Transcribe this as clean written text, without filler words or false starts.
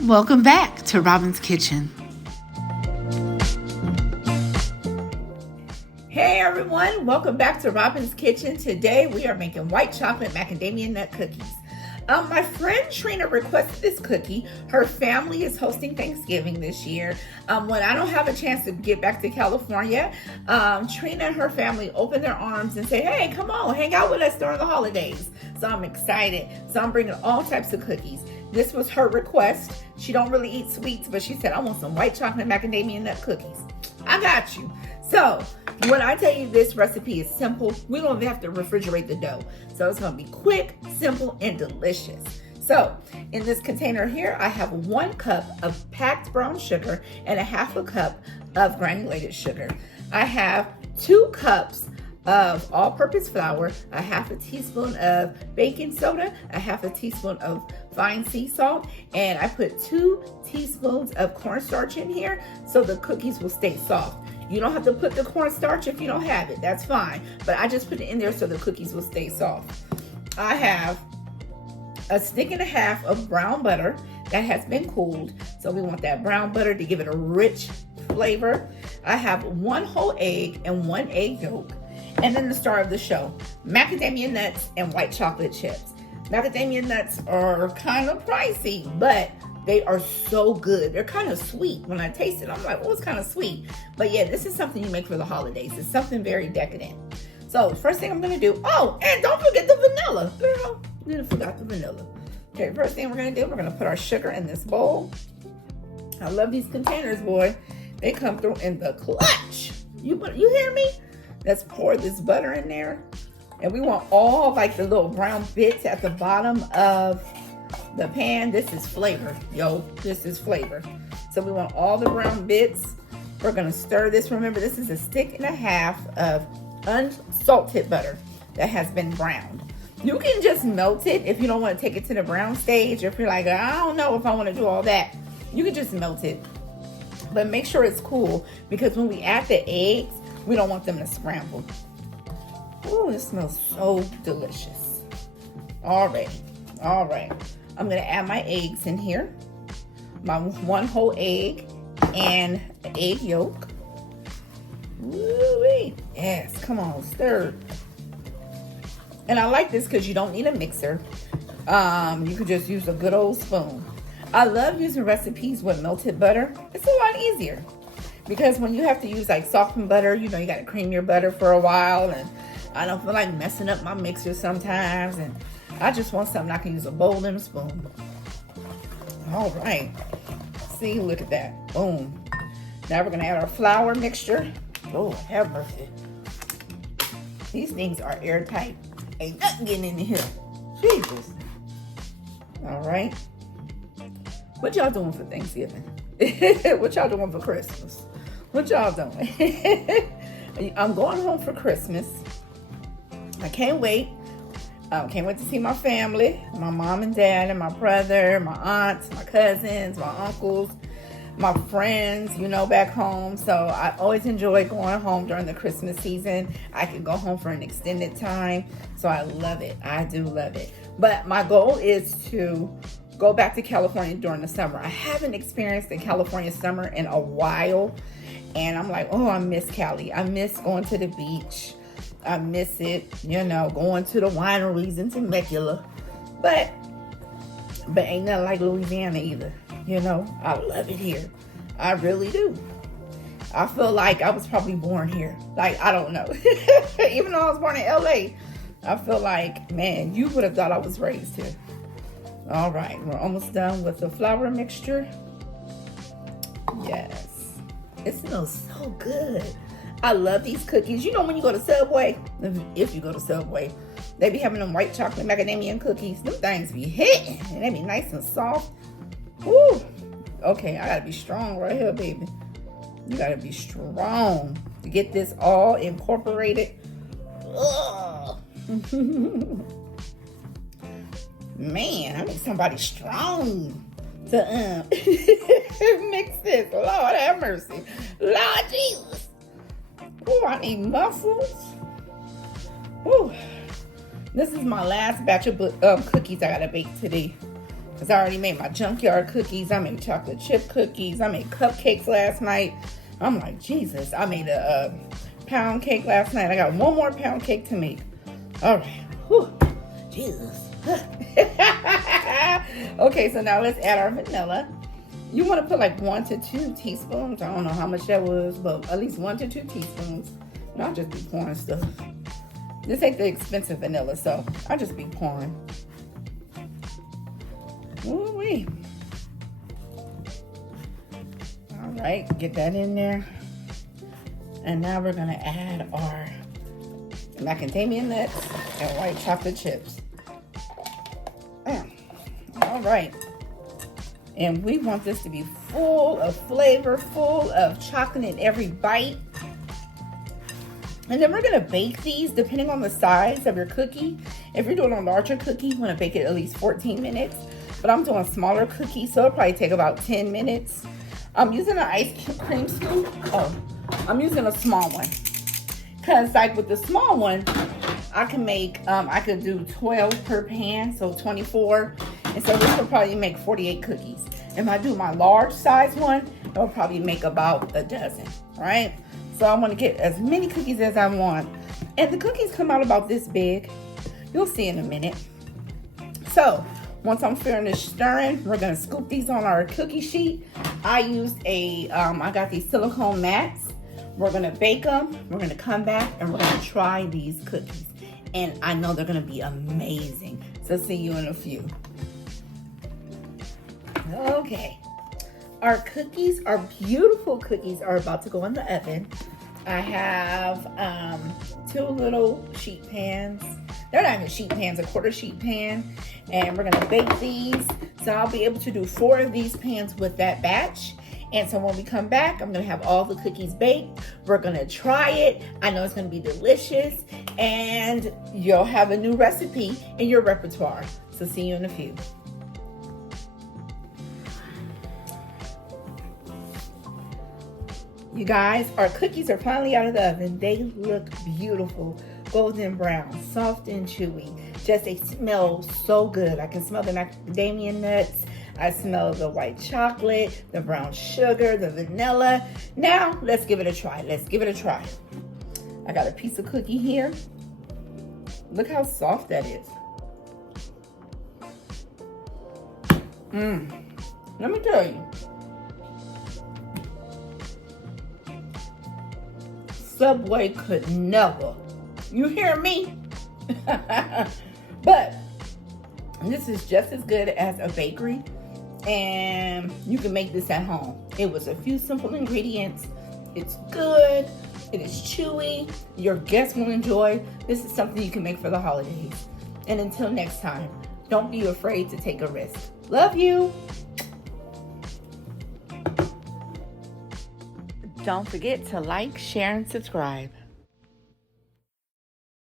Welcome back to Robin's Kitchen. Hey everyone, welcome back to Robin's Kitchen. Today we are making white chocolate macadamia nut cookies. My friend Trina requested this cookie. Her family is hosting Thanksgiving this year. When I don't have a chance to get back to California, Trina and her family open their arms and say, hey, come on, hang out with us during the holidays. So I'm excited. So I'm bringing all types of cookies. This was her request. She don't really eat sweets, but she said, I want some white chocolate macadamia nut cookies. I got you. So when I tell you this recipe is simple, we don't even have to refrigerate the dough. So it's going to be quick, simple, and delicious. So in this container here, I have 1 cup of packed brown sugar and a half a cup of granulated sugar. I have 2 cups of all-purpose flour, a half a teaspoon of baking soda, a half a teaspoon of fine sea salt, and I put 2 teaspoons of cornstarch in here so the cookies will stay soft. You don't have to put the cornstarch if you don't have it, that's fine. But I just put it in there so the cookies will stay soft. I have a stick and a half of brown butter that has been cooled. So we want that brown butter to give it a rich flavor. I have 1 whole egg and 1 egg yolk. And then the star of the show, macadamia nuts and white chocolate chips. Macadamia nuts are kind of pricey, but they are so good. They're kind of sweet. When I taste it, I'm like, oh, it's kind of sweet. But yeah, this is something you make for the holidays. It's something very decadent. So first thing I'm going to do, oh, and don't forget the vanilla. Girl, I forgot the vanilla. Okay, first thing we're going to do, we're going to put our sugar in this bowl. I love these containers, boy. They come through in the clutch. You hear me? Let's pour this butter in there. And we want all like the little brown bits at the bottom of the pan. This is flavor, yo. This is flavor. So we want all the brown bits. We're gonna stir this. Remember, this is a stick and a half of unsalted butter that has been browned. You can just melt it if you don't want to take it to the brown stage. If you're like, I don't know if I want to do all that, you can just melt it. But make sure it's cool, because when we add the eggs, we don't want them to scramble. Ooh, it smells so delicious. All right. I'm gonna add my eggs in here. My 1 whole egg and the egg yolk. Woo-wee. Yes, come on, stir. And I like this because you don't need a mixer. You could just use a good old spoon. I love using recipes with melted butter. It's a lot easier. Because when you have to use like softened butter, you know, you got to cream your butter for a while. And I don't feel like messing up my mixer sometimes. And I just want something I can use a bowl and a spoon. All right. See, look at that. Boom. Now we're going to add our flour mixture. Oh, have mercy. These things are airtight. Ain't nothing getting in here. Jesus. All right. What y'all doing for Thanksgiving? What y'all doing for Christmas? What y'all doing? I'm going home for Christmas. I can't wait. Can't wait to see my family, my mom and dad and my brother, my aunts, my cousins, my uncles, my friends, you know, back home. So I always enjoy going home during the Christmas season. I can go home for an extended time. So I love it. I do love it. But my goal is to go back to California during the summer. I haven't experienced the California summer in a while. And I'm like, oh, I miss Cali. I miss going to the beach. I miss it, you know, going to the wineries in Temecula. But ain't nothing like Louisiana either. You know, I love it here. I really do. I feel like I was probably born here. Like, I don't know. Even though I was born in LA, I feel like, man, you would have thought I was raised here. All right, we're almost done with the flour mixture. Yes. It smells so good. I love these cookies. You know, when you go to Subway, if you go to Subway, they be having them white chocolate macadamia cookies. Them things be hitting, and they be nice and soft. Woo. Okay, I gotta be strong right here, baby. You gotta be strong to get this all incorporated. Ugh. Man, I need somebody strong to mix this. Lord have mercy. Lord Jesus. Oh, I need muscles. Woo. This is my last batch of cookies I gotta bake today. because I already made my junkyard cookies. I made chocolate chip cookies. I made cupcakes last night. I'm like, Jesus, I made a pound cake last night. I got one more pound cake to make. All right. Whew. Jesus. Okay, so now let's add our vanilla. You want to put like 1 to 2 teaspoons. I don't know how much that was, but at least 1 to 2 teaspoons. And I'll just be pouring stuff. This ain't the expensive vanilla, so I'll just be pouring. Ooh-wee. All right, get that in there. And now we're gonna add our macadamia nuts and white chocolate chips. All right. And we want this to be full of flavor, full of chocolate in every bite. And then we're gonna bake these depending on the size of your cookie. If you're doing a larger cookie, you wanna bake it at least 14 minutes. But I'm doing smaller cookies, so it'll probably take about 10 minutes. I'm using an ice cream scoop. Oh, I'm using a small one. Cause like with the small one, I can make, I could do 12 per pan, so 24. And so this will probably make 48 cookies. If I do my large size one, it'll probably make about a dozen, right? So I want to get as many cookies as I want. And the cookies come out about this big. You'll see in a minute. So once I'm finished stirring, we're gonna scoop these on our cookie sheet. I used I got these silicone mats. We're gonna bake them. We're gonna come back and we're gonna try these cookies. And I know they're gonna be amazing. So see you in a few. Okay, our cookies, our beautiful cookies are about to go in the oven. I have 2 little sheet pans. They're not even sheet pans, a quarter sheet pan. And we're gonna bake these. So I'll be able to do 4 of these pans with that batch. And so when we come back, I'm gonna have all the cookies baked. We're gonna try it. I know it's gonna be delicious. And you'll have a new recipe in your repertoire. So see you in a few. You guys, our cookies are finally out of the oven. They look beautiful, golden brown, soft and chewy. Just they smell so good. I can smell the macadamia nuts. I smell the white chocolate, the brown sugar, the vanilla. Now, let's give it a try. Let's give it a try. I got a piece of cookie here. Look how soft that is. Let me tell you. Subway could never. You hear me? But this is just as good as a bakery, and you can make this at home. It was a few simple ingredients. It's good. It is chewy. Your guests will enjoy. This is something you can make for the holidays. And until next time, don't be afraid to take a risk. Love you. Don't forget to like, share, and subscribe.